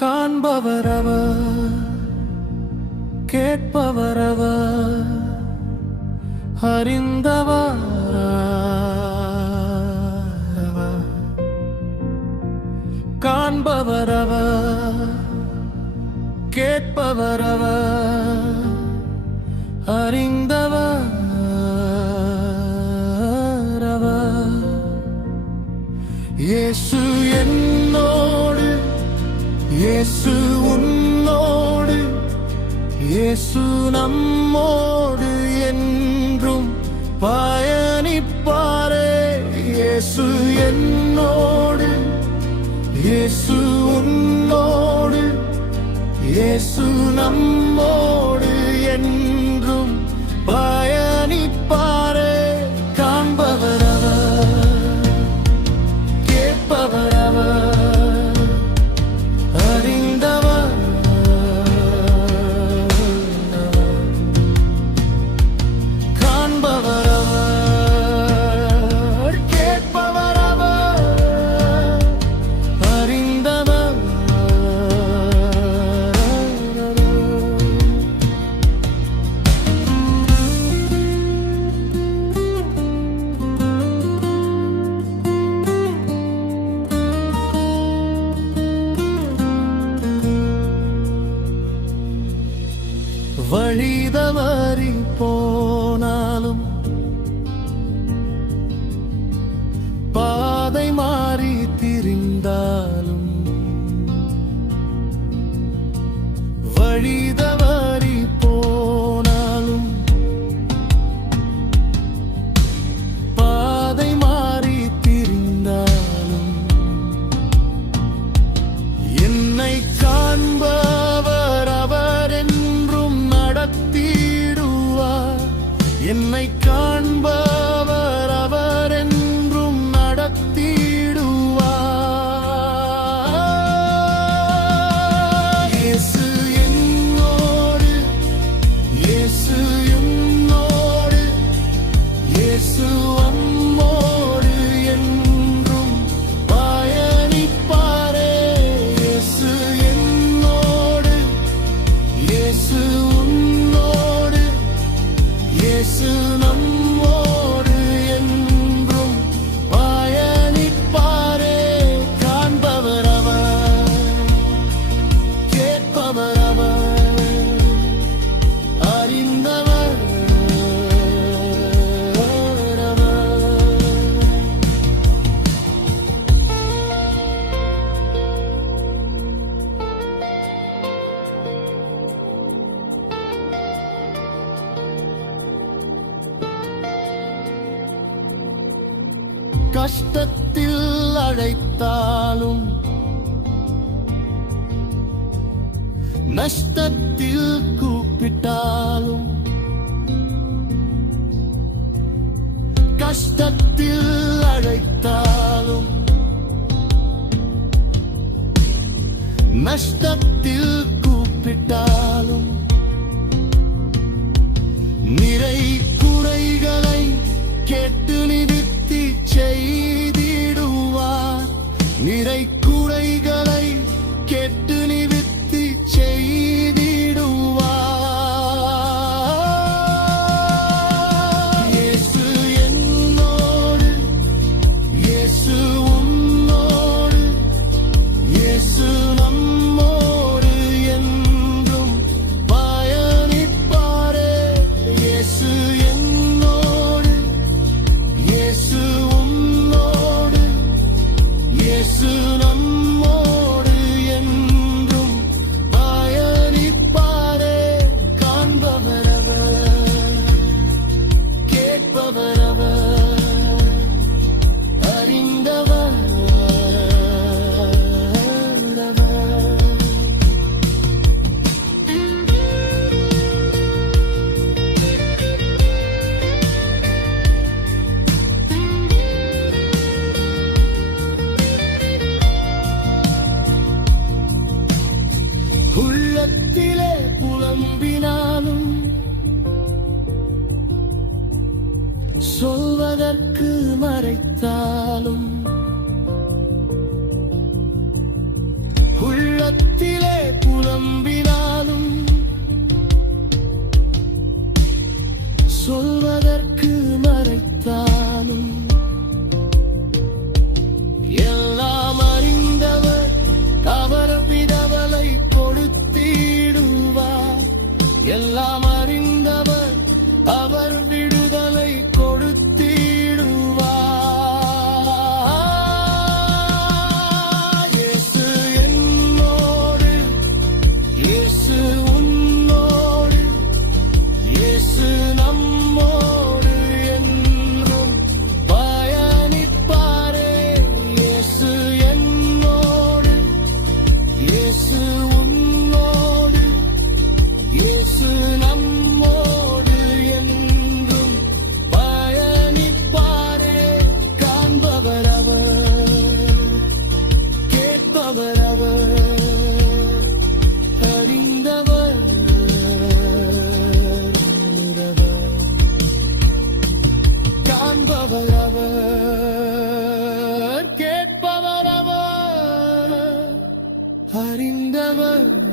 காண்பவர் அவர் கேட்பவர் அவர் அறிந்தவர் காண்பவர் அவர் கேட்பவர் அவர் அறிந்தவர் இயேசு இயேசு உன்னோடு இயேசு நம்மோடு என்றும் பயணிப்பாரே. இயேசு என்னோடு இயேசு உன்னோடு இயேசு நம்மோடு. மாறி திரிந்தாலும் கஷ்டத்தில் அழைத்தாலும் நஷ்டத்தில் கூப்பிட்டாலும் கஷ்டத்தில் அழைத்தாலும் நஷ்டத்தில் கூப்பிட்டாலும் நிறைக்க எதற்கு மறைத்தாலும்? உள்ளத்திலே புலம்பினாலும் சொல்வதற்கு மறைத்தாலும். எல்லாம் அறிந்தவர் தவற விடவலை கொடுத்திடுவார். எல்லாம் அறிந்தவர் அவர் கேட்பவர் அவர் அறிந்தவர் காண்பவர் அவர் கேட்பவர் அவர். அறிந்தவர்.